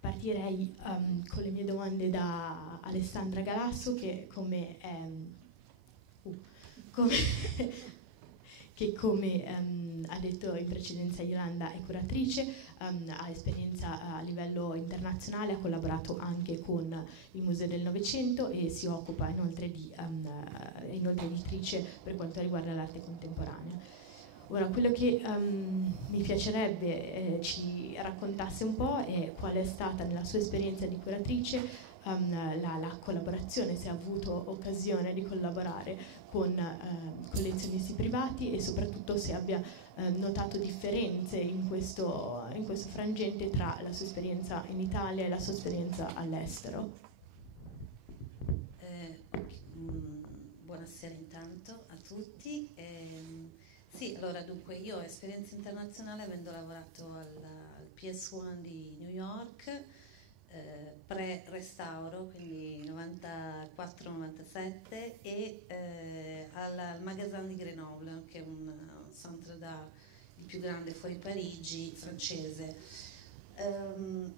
partirei con le mie domande da Alessandra Galasso, che come ha detto in precedenza Yolanda è curatrice, ha esperienza a livello internazionale, ha collaborato anche con il Museo del Novecento e si occupa inoltre è inoltre editrice per quanto riguarda l'arte contemporanea. Ora, quello che mi piacerebbe ci raccontasse un po' è qual è stata nella sua esperienza di curatrice la collaborazione, se ha avuto occasione di collaborare con collezionisti privati e soprattutto se abbia notato differenze in questo frangente tra la sua esperienza in Italia e la sua esperienza all'estero. Buonasera intanto a tutti. Sì, allora dunque io ho esperienza internazionale avendo lavorato al PS1 di New York, pre-restauro, quindi 94-97, e al Magasin di Grenoble, che è un centre d'art il più grande fuori Parigi, francese.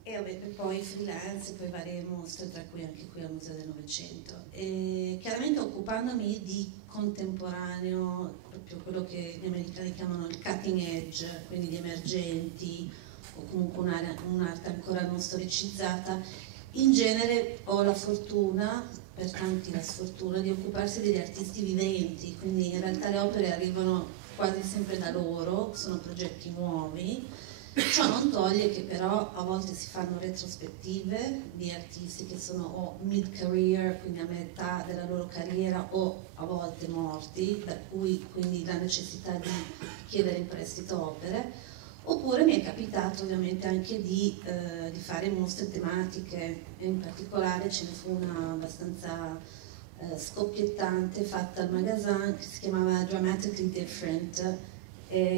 E poi freelance, poi varie mostre, tra cui anche qui al Museo del Novecento, e chiaramente occupandomi di contemporaneo, proprio quello che gli americani chiamano il cutting edge, quindi gli emergenti o comunque un'arte ancora non storicizzata. In genere ho la fortuna, per tanti la sfortuna, di occuparsi degli artisti viventi, quindi in realtà le opere arrivano quasi sempre da loro, sono progetti nuovi. Ciò non toglie che però a volte si fanno retrospettive di artisti che sono o mid-career, quindi a metà della loro carriera, o a volte morti, da cui quindi la necessità di chiedere in prestito opere. Oppure mi è capitato ovviamente anche di fare mostre tematiche, e in particolare ce ne fu una abbastanza scoppiettante fatta al Magasin che si chiamava Dramatically Different,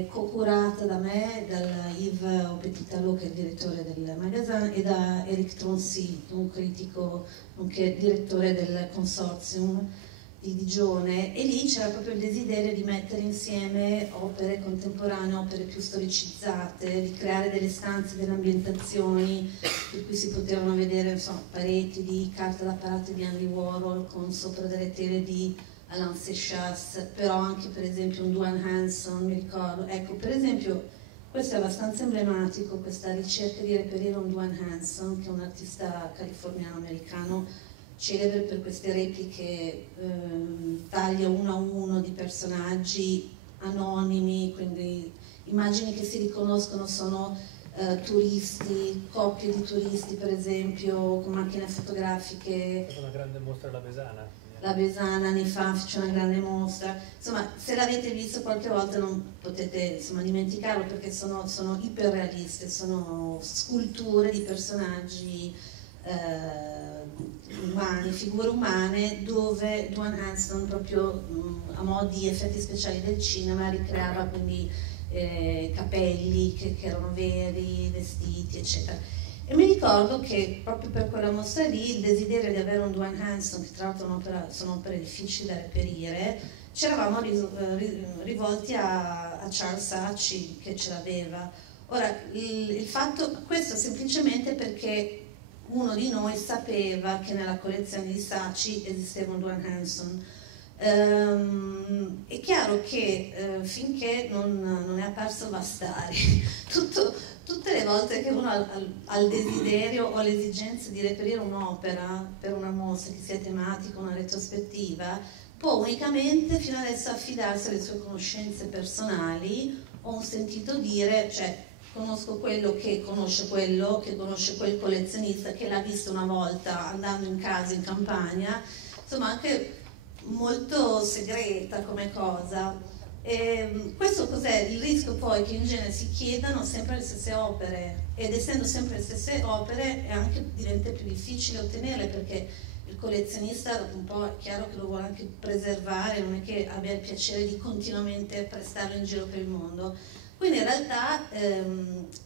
co-curata da me, da Yves Opetitalo, che è il direttore del Magasin, e da Eric Troncy, un critico nonché direttore del consortium di Digione, e lì c'era proprio il desiderio di mettere insieme opere contemporanee, opere più storicizzate, di creare delle stanze, delle ambientazioni per cui si potevano vedere, insomma, pareti di carta da parate di Andy Warhol con sopra delle tele di Alain Seixas, però anche per esempio un Duane Hanson, mi ricordo. Ecco, per esempio, questo è abbastanza emblematico, questa ricerca di reperire un Duane Hanson, che è un artista californiano-americano, celebre per queste repliche taglie uno a uno di personaggi anonimi, quindi immagini che si riconoscono, sono turisti, coppie di turisti per esempio, con macchine fotografiche. Una grande mostra alla Besana. La Besana anni fa fece una grande mostra, insomma se l'avete visto qualche volta non potete dimenticarlo, perché sono iperrealiste, sono sculture di personaggi umani, figure umane, dove Duane Hanson proprio a mo' di effetti speciali del cinema ricreava quindi capelli che erano veri, vestiti eccetera. E mi ricordo che proprio per quella mostra lì, il desiderio di avere un Duane Hanson, che tra l'altro sono opere difficili da reperire, ci eravamo rivolti a Charles Saatchi, che ce l'aveva. Ora, il fatto, questo semplicemente perché uno di noi sapeva che nella collezione di Saatchi esisteva un Duane Hanson. È chiaro che finché non è apparso Vastari, tutte le volte che uno ha il desiderio o l'esigenza di reperire un'opera per una mostra, che sia tematica o una retrospettiva, può unicamente fino adesso affidarsi alle sue conoscenze personali o un sentito dire, cioè conosco quello che conosce quel collezionista che l'ha visto una volta andando in casa in campagna, insomma anche molto segreta come cosa. Questo cos'è? Il rischio poi che in genere si chiedano sempre le stesse opere, ed essendo sempre le stesse opere diventa più difficile ottenerle, perché il collezionista un po' è chiaro che lo vuole anche preservare, non è che abbia il piacere di continuamente prestarlo in giro per il mondo. Quindi in realtà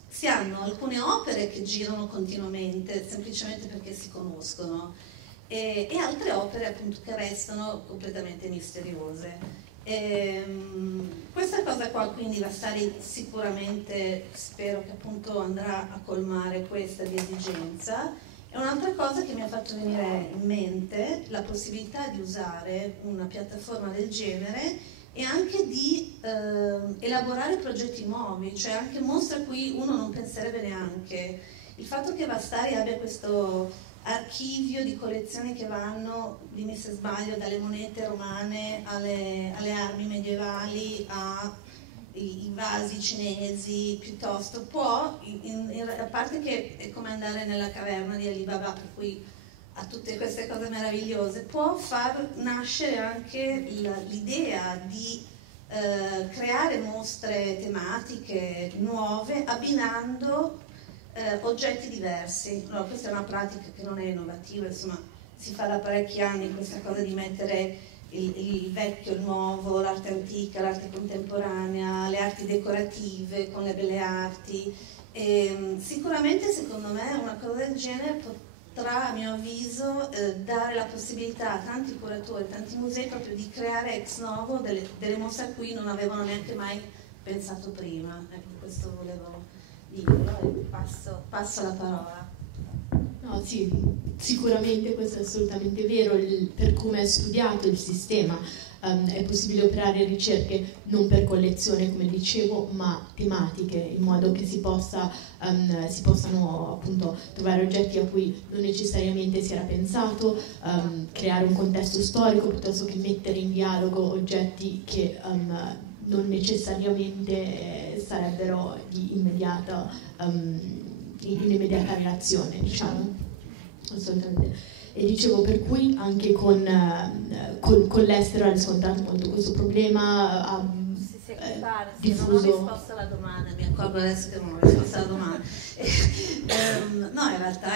si hanno alcune opere che girano continuamente semplicemente perché si conoscono, e altre opere appunto che restano completamente misteriose. Questa cosa qua quindi va a stare sicuramente, spero che appunto andrà a colmare questa di esigenza. E un'altra cosa che mi ha fatto venire in mente la possibilità di usare una piattaforma del genere e anche di elaborare progetti nuovi, cioè anche mostre a cui uno non penserebbe neanche. Il fatto che Vastari abbia questo archivio di collezioni che vanno, dimmi se sbaglio, dalle monete romane alle armi medievali ai vasi cinesi, piuttosto può, a parte che è come andare nella caverna di Alibaba, per cui ha tutte queste cose meravigliose, può far nascere anche l'idea di creare mostre tematiche nuove abbinando oggetti diversi. Allora, questa è una pratica che non è innovativa, insomma si fa da parecchi anni questa cosa di mettere il vecchio, il nuovo, l'arte antica, l'arte contemporanea, le arti decorative con le belle arti. Sicuramente secondo me una cosa del genere potrà, a mio avviso, dare la possibilità a tanti curatori, tanti musei proprio di creare ex novo delle mostre a cui non avevano neanche mai pensato prima. Ecco, questo volevo dire, passo la parola. No, sì, sicuramente questo è assolutamente vero. Per come è studiato il sistema è possibile operare ricerche non per collezione, come dicevo, ma tematiche, in modo che si possano appunto trovare oggetti a cui non necessariamente si era pensato, creare un contesto storico piuttosto che mettere in dialogo oggetti che non necessariamente sarebbero in immediata relazione, diciamo, assolutamente. E dicevo, per cui anche con l'estero ha riscontrato molto questo problema, diffuso. Non ho risposto alla domanda, mi accorgo adesso che non ho risposto alla domanda. No, in realtà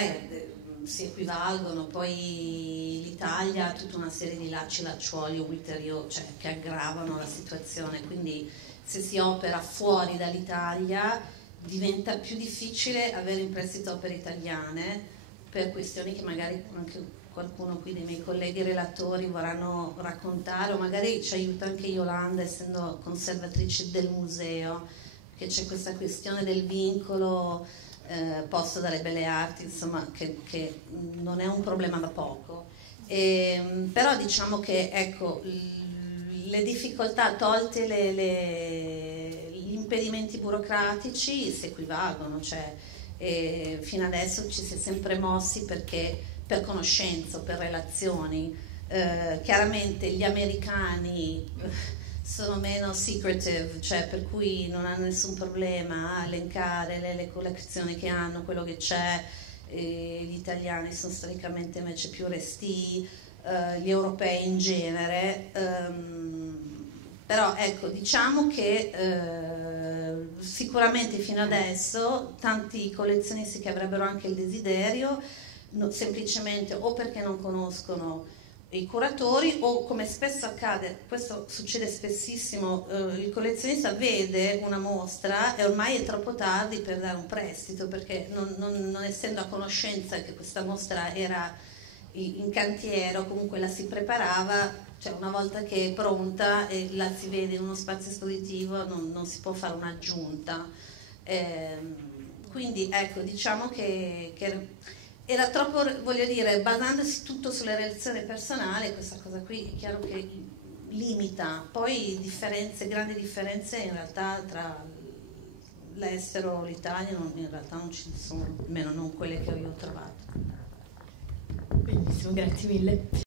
si equivalgono, poi l'Italia ha tutta una serie di lacci-lacciuoli ulteriori, cioè che aggravano la situazione, quindi se si opera fuori dall'Italia diventa più difficile avere in prestito opere italiane per questioni che magari anche qualcuno qui dei miei colleghi relatori vorranno raccontare, o magari ci aiuta anche Yolanda, essendo conservatrice del museo, che c'è questa questione del vincolo posto dalle belle arti, insomma, che non è un problema da poco. Però diciamo che, ecco, le difficoltà, tolte gli impedimenti burocratici, si equivalgono, cioè fino adesso ci si è sempre mossi perché per conoscenza, per relazioni. Chiaramente gli americani sono meno secretive, cioè per cui non hanno nessun problema a elencare le collezioni che hanno, quello che c'è. Gli italiani sono storicamente invece più restii, gli europei in genere. Però ecco, diciamo che sicuramente fino adesso tanti collezionisti che avrebbero anche il desiderio, semplicemente o perché non conoscono i curatori, o come spesso accade, questo succede spessissimo, il collezionista vede una mostra e ormai è troppo tardi per dare un prestito, perché non essendo a conoscenza che questa mostra era in cantiere o comunque la si preparava, cioè una volta che è pronta e la si vede in uno spazio espositivo non si può fare un'aggiunta. Quindi ecco, diciamo che era troppo, voglio dire, basandosi tutto sulle relazioni personali, questa cosa qui è chiaro che limita. Poi grandi differenze in realtà tra l'estero e l'Italia in realtà non ci sono, almeno non quelle che io ho trovato. Benissimo, grazie mille.